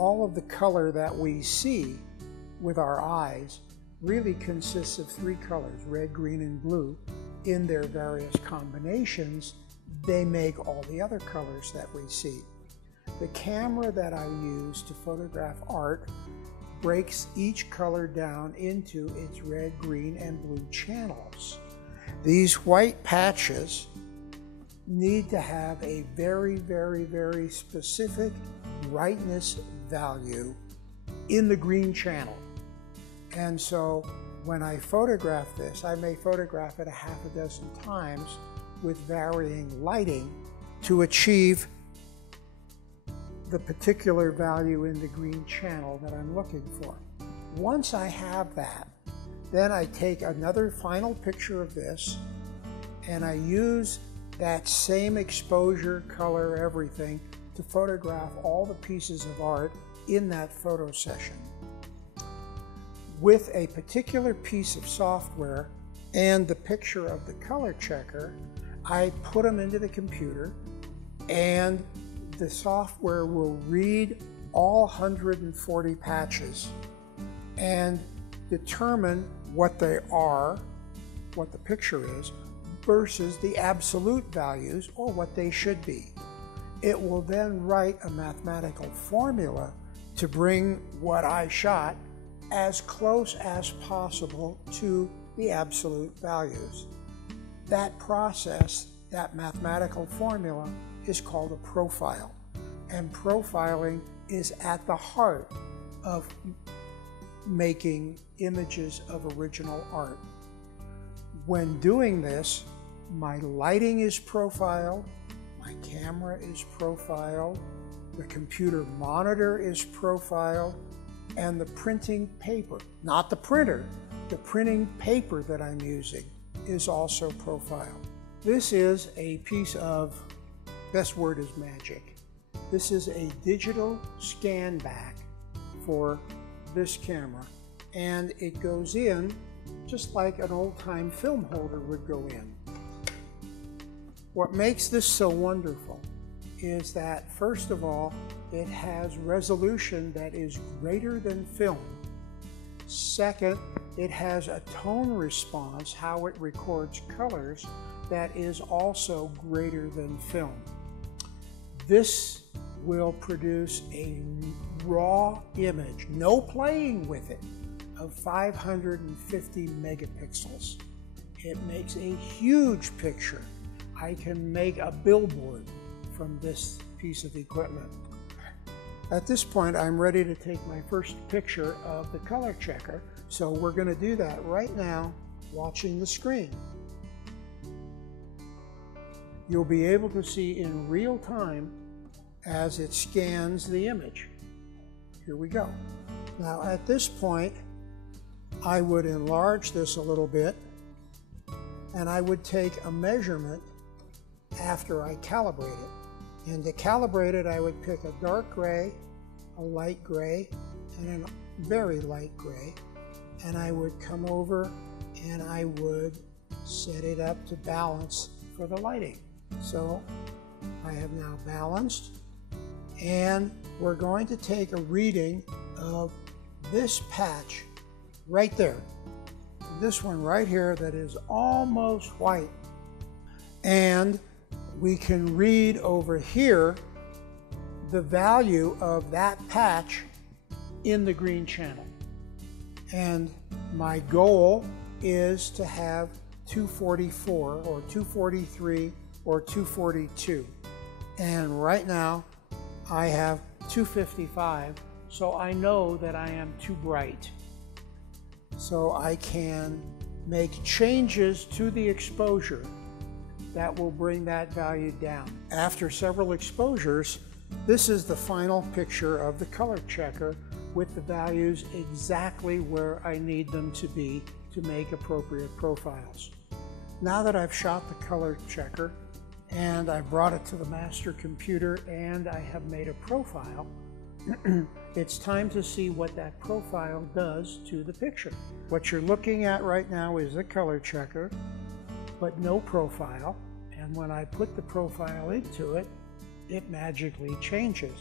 all of the color that we see with our eyes really consists of three colors, red, green, and blue. In their various combinations, they make all the other colors that we see. The camera that I use to photograph art breaks each color down into its red, green, and blue channels. These white patches need to have a very, very, very specific brightness value in the green channel. And so when I photograph this, I may photograph it a half a dozen times with varying lighting to achieve the particular value in the green channel that I'm looking for. Once I have that, then I take another final picture of this and I use that same exposure, color, everything to photograph all the pieces of art in that photo session. With a particular piece of software and the picture of the color checker, I put them into the computer and the software will read all 140 patches and determine what they are, what the picture is, versus the absolute values or what they should be. It will then write a mathematical formula to bring what I shot as close as possible to the absolute values. That process, that mathematical formula, is called a profile. And profiling is at the heart of making images of original art. When doing this, my lighting is profiled, my camera is profiled, the computer monitor is profiled, and the printing paper, not the printer, the printing paper that I'm using is also profiled. This is a piece of, best word is magic. This is a digital scan back for this camera, and it goes in just like an old-time film holder would go in. What makes this so wonderful is that, first of all, it has resolution that is greater than film. Second, it has a tone response, how it records colors, that is also greater than film. This will produce a raw image, no playing with it, of 550 megapixels. It makes a huge picture. I can make a billboard from this piece of equipment. At this point, I'm ready to take my first picture of the color checker, so we're going to do that right now, watching the screen. You'll be able to see in real time as it scans the image. Here we go. Now at this point, I would enlarge this a little bit, and I would take a measurement after I calibrate it. And to calibrate it, I would pick a dark gray, a light gray, and a very light gray. And I would come over and I would set it up to balance for the lighting. So I have now balanced, and we're going to take a reading of this patch right there. This one right here that is almost white. And we can read over here the value of that patch in the green channel. And my goal is to have 244 or 243 or 242. And right now I have 255, so I know that I am too bright. So I can make changes to the exposure that will bring that value down. After several exposures, this is the final picture of the color checker with the values exactly where I need them to be to make appropriate profiles. Now that I've shot the color checker and I brought it to the master computer and I have made a profile, it's time to see what that profile does to the picture. What you're looking at right now is a color checker, but no profile. And when I put the profile into it, it magically changes.